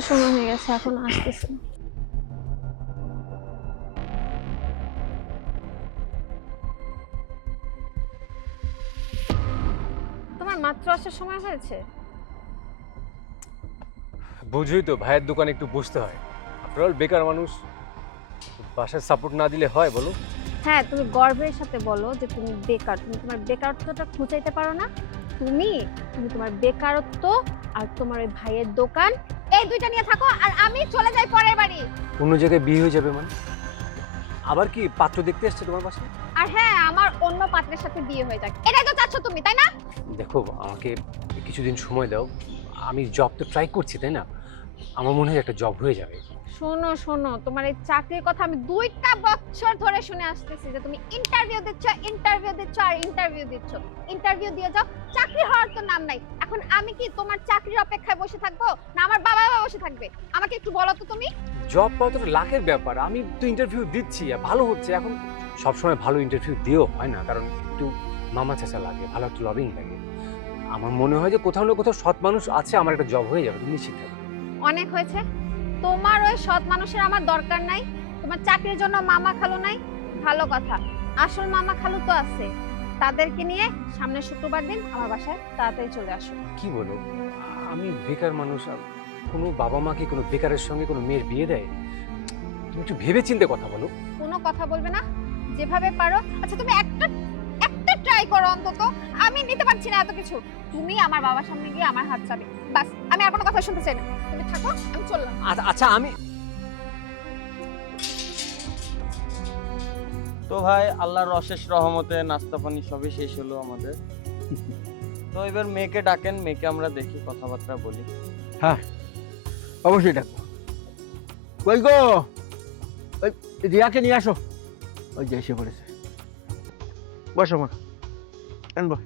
আসার সময় হয়ে গেছে, এখন আসতেছে না। তোমার মাত্র আসার সময় হয়েছে? বুঝুই তো, ভাইয়ের দোকানে একটু বসতে হয়। আফটারঅল বেকার মানুষ, বাসায় সাপোর্ট না দিলে হয় বলো? হ্যাঁ, তুমি গর্বের সাথে বলো যে তুমি বেকার, তুমি তোমার বেকারত্বটা খুঁজাইতে পারো না। তুমি তুমি তোমার বেকারত্ব আর তোমার ওই ভাইয়ের দোকান, এই দুইটা নিয়ে থাকো, আর আমি চলে যাই পরের বাড়ি। অন্য জায়গায় বিয়ে হয়ে যাবে মানে? আবার কি পাত্র দেখতে এসছে তোমার বাসায়? আর হ্যাঁ, আমার অন্য পাত্রের সাথে বিয়ে হয়ে যাক, এটাই তো চাচ্ছ তুমি, তাই না? দেখো, আমাকে কিছুদিন সময় দাও। আমি জব তো ট্রাই করছি, তাই না? আমার মনে হয় একটা জব হয়ে যাবে। শোনো শোনো, তোমার এই চাকরির কথা আমি 2টা বছর ধরে শুনে আসতেছি যে তুমি ইন্টারভিউ দিচ্ছ, ইন্টারভিউ দিচ্ছ আর ইন্টারভিউ দিচ্ছ। ইন্টারভিউ দিয়ে যাও, চাকরি হওয়ার তো নাম নাই। এখন আমি কি তোমার চাকরির অপেক্ষায় বসে থাকবো, না আমার বাবা মা বসে থাকবে? আমাকে একটু বলো তো তুমি। জব পাওয়া তো লাখের ব্যাপার। আমি তো ইন্টারভিউ দিচ্ছি, আর ভালো হচ্ছে। এখন সবসময় ভালো ইন্টারভিউ দিও হয় না, কারণ একটু মামা চাচা লাগে, ভালো একটা লবিং লাগে। আমার মনে হয় যে কোথাও না কোথাও সৎ মানুষ আছে, আমার একটা জব হয়ে যাবে, তুমি নিশ্চিত থাকো। অনেক হয়েছে, তোমার ওই সৎ মানুষের আমার দরকার নাই। তোমার চাকরির জন্য মামা খালু নাই, ভালো কথা। আসল মামা খালু তো আছে, তাদেরকে নিয়ে সামনের শুক্রবার দিন আমার বাসায় তাড়াতাড়ি চলে আসো। কি বলো? আমি বেকার মানুষ, কোনো বাবা মা কি কোনো বেকারের সঙ্গে কোনো মেয়ের বিয়ে দেয়? তুমি একটু ভেবে চিন্তে কথা বলো। কোনো কথা বলবে না, যেভাবে পারো। আচ্ছা তুমি একটা একটা ট্রাই করো অন্তত। আমি নিতে পারছি না এত কিছু। তুমি আমার বাবার সামনে গিয়ে আমার হাত চাবে, বাস। আমি আর কোনো কথা শুনতে চাই না, তুমি থাকো, আমি চললাম। আচ্ছা আমি তো ভাই, আল্লাহর অশেষ রহমতে নাস্তা পানি সবই শেষ হলো আমাদের। তো এবার মেয়েকে ডাকেন, মেয়েকে আমরা দেখি, কথাবার্তা বলি। হ্যাঁ, অবশ্যই ডাকবো। কই গো, ওই রিয়াকে নিয়ে আসো। ওই যে এসে পড়েছে। বসো মা, আনবো।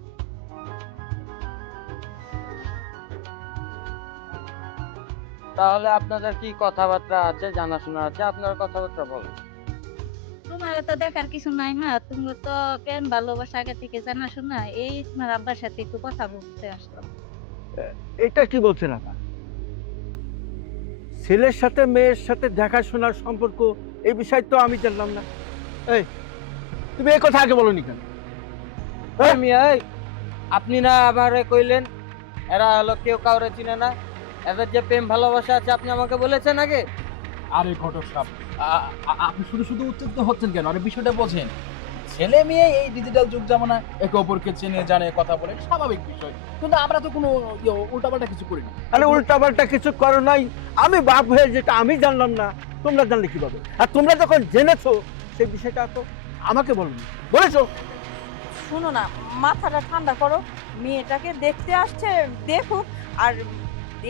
তাহলে আপনাদের কি কথাবার্তা আছে, জানাশোনা আছে, আপনার কথাবার্তা বলেন। তোমার তো দেখার কিছু নাই মা, তুমি তো প্রেম ভালোবাসা আগে থেকে জানা শোনা, এই তোমার আব্বার সাথে একটু কথা বলতে আসলাম। এটা কি বলছেন আপনার? ছেলের সাথে মেয়ের সাথে দেখাশোনার সম্পর্ক, এই বিষয় তো আমি জানলাম না। এই, তুমি এই কথা আগে বলনি কেন? এই মিয়া, এই, আপনি না আমারে কইলেন এরা হলো কেউ কাউরে চিনে না, এদের যে প্রেম ভালোবাসা আছে আপনি আমাকে বলেছেন আগে। আরে ঘটক সাহেব, আপনি শুধু শুধু উত্তেজিত হচ্ছেন কেন? আরে বিষয়টা বোঝেন। ছেলে মেয়ে এই ডিজিটাল যুগ জামানায় একে অপরকে চেনে জানে, কথা বলে, স্বাভাবিক বিষয়। কিন্তু আমরা তো কোনো উল্টাপাল্টা কিছু করিনি। আরে উল্টাপাল্টা কিছু করো নাই। আমি বাপ হয়ে যেটা আমি জানলাম না, তোমরা জানলে কিভাবে? আর তোমরা যখন জেনেছো সেই বিষয়টা তো আমাকে বলনি, বলেছো? শোনো না, মাথাটা ঠান্ডা করো। মেয়েটাকে দেখতে আসছে, দেখুক। আর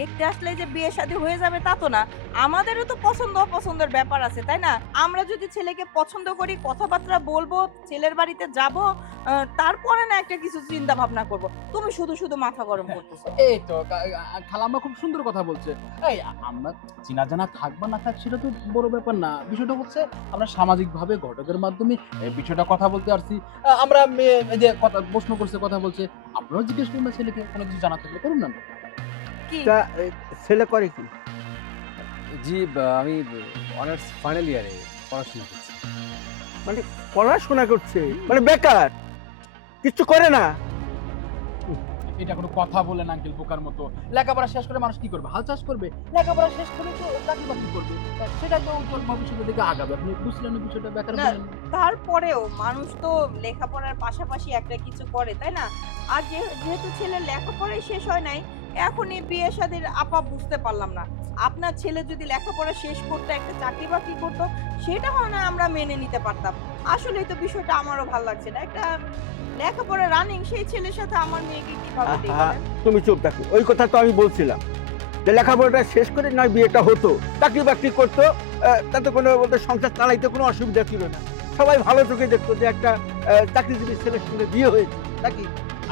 দেখতে আসলে যে বিয়ে শাদী হয়ে যাবে তা তো না। আমাদেরও তো পছন্দ অপছন্দের ব্যাপার আছে, তাই না? আমরা যদি ছেলেকে পছন্দ করি, কথাবার্তা বলবো, ছেলের বাড়িতে যাব, তারপরে না একটা কিছু চিন্তা ভাবনা করব। তুমি শুধু শুধু মাথা গরম করতেছো। এই তো খালাম্মা খুব সুন্দর কথা বলছে। এই আমরা চিনা জানা থাক বা না থাক সেটা তো বড় ব্যাপার না। বিষয়টা হচ্ছে আমরা সামাজিক ভাবে ঘটকের মাধ্যমে এই বিষয়টা কথা বলতে পারছি। আমরা মেয়ে এই যে কথা প্রশ্ন করছে, কথা বলছে, আপনারাও জিজ্ঞেস করুন না ছেলেকে, কোনো কিছু জানা থাকলে করুন না। কি তা ছেলে করে কি? জি, আমি অনার্স ফাইনাল ইয়ারে পড়াশোনা করছি। মানে পড়াশোনা করছে, মানে বেকার, কিছু করে না? এটা কোনো কথা বলেন আঙ্কেল, বোকার মতো। লেখাপড়া শেষ করে মানুষ কি করবে? হাল চাষ করবে? লেখাপড়া শেষ করে তো চাকরি বাকরি করবে, সেটা তো উজ্জ্বল ভবিষ্যতের দিকে আগাবে। আপনি বুঝলেন না বিষয়টা? বেকার না, বলেন। তারপরেও মানুষ তো লেখাপড়ার পাশাপাশি একটা কিছু করে, তাই না? আর যেহেতু ছেলের লেখাপড়াই শেষ হয় নাই, এখনই বিয়ে শাদীর আপা বুঝতে পারলাম না। আপনার ছেলে যদি লেখাপড়া শেষ করতে, একটা চাকরি বাকরি করতো, সেটা হয় না আমরা মেনে নিতে পারতাম। আসলে তো বিষয়টা আমারও ভালো লাগছে না। একটা লেখাপড়া রানিং সেই ছেলের সাথে আমার মেয়েকে কিভাবে দেই আহা, বলেন? তুমি চুপ থাকো। ওই কথা তো আমি বলছিলাম যে লেখাপড়াটা শেষ করে নয় বিয়েটা হতো, চাকরি বাকরি করতো, তাতে কোনো বলতে সংসার চালাইতে কোনো অসুবিধা ছিল না। সবাই ভালো চোখে দেখতো যে একটা চাকরিজীবী ছেলের সঙ্গে বিয়ে হয়েছে নাকি।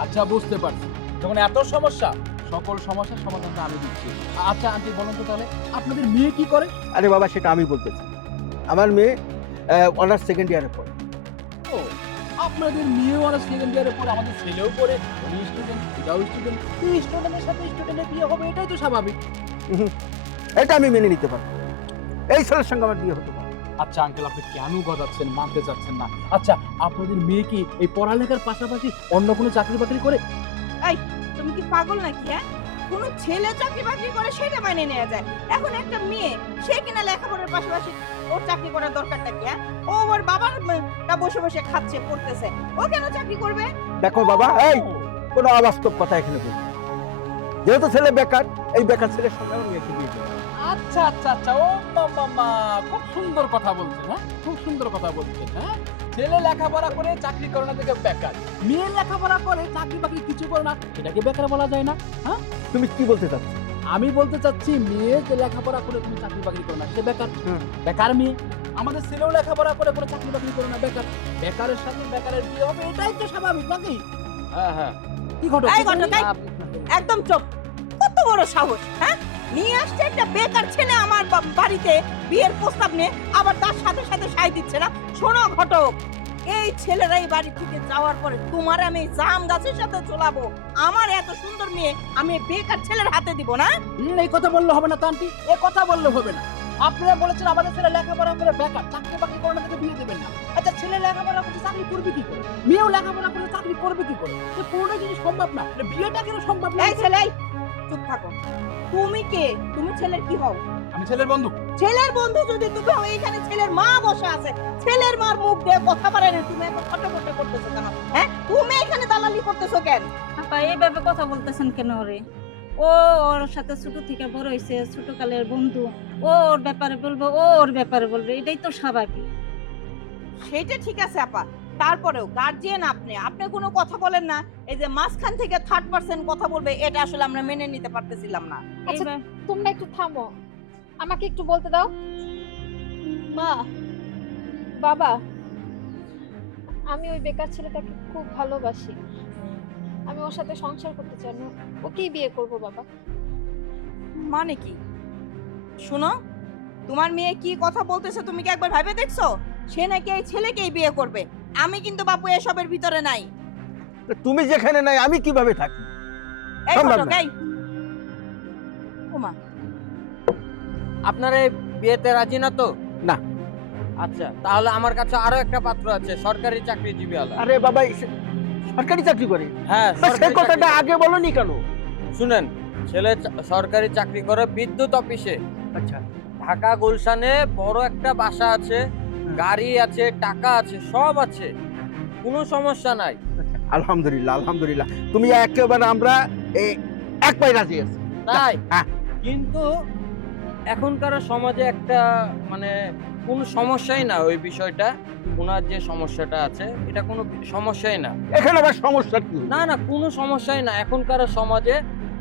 আচ্ছা, বুঝতে পারছি। যখন এত সমস্যা, সকল সমস্যার সমাধানটা আমি দিচ্ছি। আচ্ছা আন্টি, বলুন তো তাহলে আপনাদের মেয়ে কি করে? আরে বাবা, সেটা আমি বলতেছি। আমার মেয়ে অনার্স সেকেন্ড ইয়ারে পড়ে। ও, আপনাদের মেয়েও আর সেকেন্ড ইয়ারে পড়ে, আমাদের ছেলেও পড়ে। উনি স্টুডেন্ট, এটাও স্টুডেন্ট। স্টুডেন্টের সাথে স্টুডেন্টের বিয়ে হবে, এটাই তো স্বাভাবিক। এটা আমি মেনে নিতে পারবো। এই ছেলের সঙ্গে আমার বিয়ে হতে পারে। আচ্ছা আঙ্কেল, আপনি কেন গজাচ্ছেন, মানতে চাচ্ছেন না? আচ্ছা, আপনাদের মেয়ে কি এই পড়ালেখার পাশাপাশি অন্য কোনো চাকরি বাকরি করে? তুমি কি পাগল নাকি? হ্যাঁ, কোনো ছেলে চাকরি বাকরি করে সেটা মাইনে নেওয়া যায়। এখন একটা মেয়ে, সে কিনা লেখাপড়ার পাশাপাশি ওর চাকরি করার দরকারটা কি? হ্যাঁ, ও ওর বাবার বসে বসে খাচ্ছে পড়তেছে, ও কেন চাকরি করবে? দেখো বাবা, এই কোনো অবাস্তব কথা এখানে বলবো না। যেহেতু ছেলে বেকার, এই বেকার ছেলের সঙ্গে আমার মেয়েকে বিয়ে দেবো। আচ্ছা আচ্ছা আচ্ছা, ও মামা খুব সুন্দর কথা বলছেন। হ্যাঁ, খুব সুন্দর কথা বলছেন। হ্যাঁ, ছেলে লেখাপড়া করে চাকরি করে না থেকে বেকার, মেয়ে লেখাপড়া করে চাকরি বাকরি কিছু করে না, এটাকে বেকার বলা যায় না? হ্যাঁ, তুমি কি বলতে চাচ্ছ? আমি বলতে চাচ্ছি মেয়ে যে লেখাপড়া করে কোনো চাকরি বাকরি করে না সে বেকার। বেকার মেয়ে। আমাদের ছেলেও লেখাপড়া করে কোনো চাকরি বাকরি করে না, বেকার। বেকারের সাথে বেকারের বিয়ে হবে, এটাই তো স্বাভাবিক নাকি? হ্যাঁ হ্যাঁ। কি ঘটনা? এই ঘটনা, একদম চুপ। কত বড় সাহস! হ্যাঁ, নিয়ে আসছে একটা বেকার ছেলে আমার বাড়িতে বিয়ের প্রস্তাব নিয়ে, আবার তার সাথে সাথে সাই দিচ্ছে না। শোনো ঘটক, এই ছেলেরাই বাড়ি থেকে যাওয়ার পরে তোমার আমি জাম গাছের সাথে চলাবো। আমার এত সুন্দর মেয়ে আমি বেকার ছেলের হাতে দিব না? এই কথা বললে হবে না তো আন্টি, এ কথা বললে হবে না। আপনারা বলেছেন আমাদের ছেলে লেখাপড়া করে বেকার, চাকরি বাকরি করে না থেকে বিয়ে দেবেন না। আচ্ছা, ছেলে লেখাপড়া করে চাকরি করবে কি করে? মেয়েও লেখাপড়া করে চাকরি করবে কি করে? সে পুরোটা জিনিস সম্ভব না, বিয়েটা কেন সম্ভব না? এই ছেলে, চুপ থাকো। তুমি কে? তুমি ছেলের কি হও? আমি ছেলের বন্ধু। ছেলের বন্ধু যদি তুমি হও, এইখানে ছেলের মা বসে আছে, ছেলের মার মুখ দিয়ে কথা পারে না, তুমি এখন ফটোফটো করতেছো কেন? হ্যাঁ, তুমি এখানে দালালি করতেছো কেন? আপা এইভাবে কথা বলতেছেন কেন? ওরে, ও ওর সাথে ছোট থেকে বড় হয়েছে, ছোট কালের বন্ধু, ও ওর ব্যাপারে বলবো, ও ওর ব্যাপারে বলবে, এটাই তো স্বাভাবিক। সেটা ঠিক আছে আপা, তারপরেও গার্জিয়ান আপনি আপনি কোনো কথা বলেন না। এই যে মাঝখান থেকে থার্ড পারসন কথা বলবে, এটা আসলে আমরা মেনে নিতে পারতেছিলাম না। আচ্ছা, এইবার তোমরা একটু থামো, আমাকে একটু বলতে দাও। মা, বাবা, আমি ওই বেকার ছেলেটাকে খুব ভালোবাসি, আমি ওর সাথে সংসার করতে চাই না, ওকেই বিয়ে করব বাবা। মানে কি? শুনো, তোমার মেয়ে কি কথা বলতেছে তুমি কি একবার ভাবে দেখছো? সে নাকি এই ছেলেকেই বিয়ে করবে। আমি কিন্তু বাপু এসবের ভিতরে নাই। তো তুমি যেখানে নাই আমি কিভাবে থাকি? এই সম্ভব ঘটক, না। এই ওমা, আপনারা এই বিয়েতে রাজি না তো? না। আচ্ছা, তাহলে আমার কাছে আরো একটা পাত্র আছে, সরকারি চাকরিজীবী আলা। আরে বাবা, সরকারি চাকরি করে? হ্যাঁ, সেই কথাটা আগে বলনি কেন? শুনেন, ছেলে সরকারি চাকরি করে বিদ্যুৎ অফিসে। আচ্ছা, ঢাকা গুলশানে বড় একটা বাসা আছে, গাড়ি আছে, টাকা আছে, সব আছে, কোনো সমস্যা নাই। আলহামদুলিল্লাহ আলহামদুলিল্লাহ, তুমি একেবারে আমরা এক পায়ে রাজি আছি। তাই? হ্যাঁ। কিন্তু এখনকার সমাজে একটা মানে কোনো সমস্যাই না ওই বিষয়টা। ওনার যে সমস্যাটা আছে এটা কোনো সমস্যাই না। এখানে আবার সমস্যা কি? না না, কোনো সমস্যাই না। এখনকার সমাজে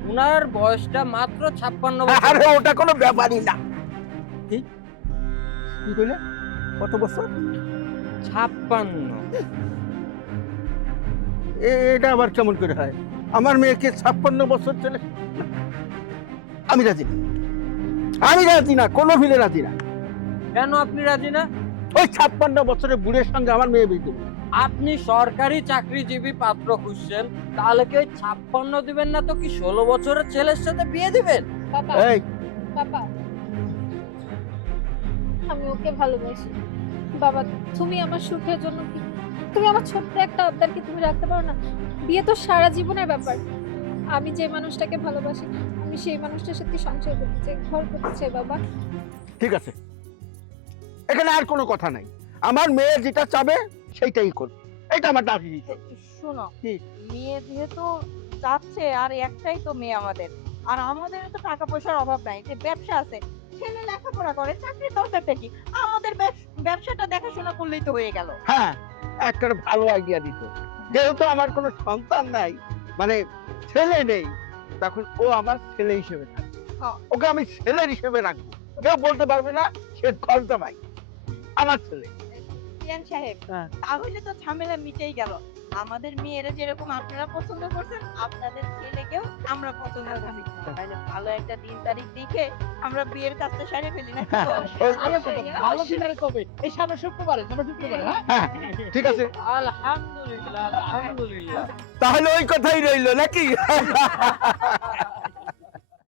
উনার বয়সটা মাত্র 56 বছর। আরে ওটা কোনো ব্যাপারই না। কি? কি কইলে? কত বছর? 56। এটা আবার কেমন করে হয়? আমার মেয়েকে 56 বছর চলে, আমি রাজি না, আমি রাজি না, কোনো ফিলে রাজি না। কেন আপনি রাজি না? ওই 56 বছরের বুড়ের সঙ্গে আমার মেয়ে বিয়ে দেবো? আপনি সরকারি চাকরিজীবী পাত্র খুঁজছেন, তাহলে কি ওই 56 দিবেন না তো কি 16 বছরের ছেলের সাথে বিয়ে দিবেন? বাবা, এই বাবা, আমি ওকে ভালোবাসি বাবা। তুমি আমার সুখের জন্য কি তুমি আমার ছোট্ট একটা আবদার কি তুমি রাখতে পারো না? বিয়ে তো সারা জীবনের ব্যাপার। আমি যে মানুষটাকে ভালোবাসি, আমি সেই মানুষটার সাথে সংসার করতে চাই, ঘর করতে চাই বাবা। ঠিক আছে, এখানে আর কোনো কথা নাই। আমার মেয়ে যেটা চাবে সেইটাই করবে, এটা আমার দাবি। শোনো, কি? মেয়ে যেহেতু চাচ্ছে, আর একটাই তো মেয়ে আমাদের, আর আমাদের তো টাকা পয়সার অভাব নাই, যে ব্যবসা আছে, ছেলে লেখাপড়া করে, চাকরির দরকারটা কি? আমাদের ব্যবসাটা দেখাশোনা করলেই তো হয়ে গেল। হ্যাঁ, একটা ভালো আইডিয়া দিত। যেহেতু আমার কোনো সন্তান নাই, মানে ছেলে নেই, তখন ও আমার ছেলে হিসেবে থাকবে। হ্যাঁ। ওকে আমি ছেলের হিসেবে রাখবো, কেউ বলতে পারবে না সে খরচা ভাই আমার ছেলে। ইয়ান সাহেব, হ্যাঁ। তাহলে তো ঝামেলা মিটেই গেল। আমাদের মেয়েরা যেরকম আপনারা পছন্দ করছেন, আপনাদের ছেলেকেও আমরা পছন্দ করি। তাহলে ভালো একটা দিন তারিখ দেখে আমরা বিয়ের কাজটা সেরে ফেলি না? আরে ভালো দিনের কবে? এই সামনে শুক্রবারে, হ্যাঁ? হ্যাঁ, ঠিক আছে, আলহামদুলিল্লাহ, আলহামদুলিল্লাহ। তাহলে ওই কথাই রইলো নাকি?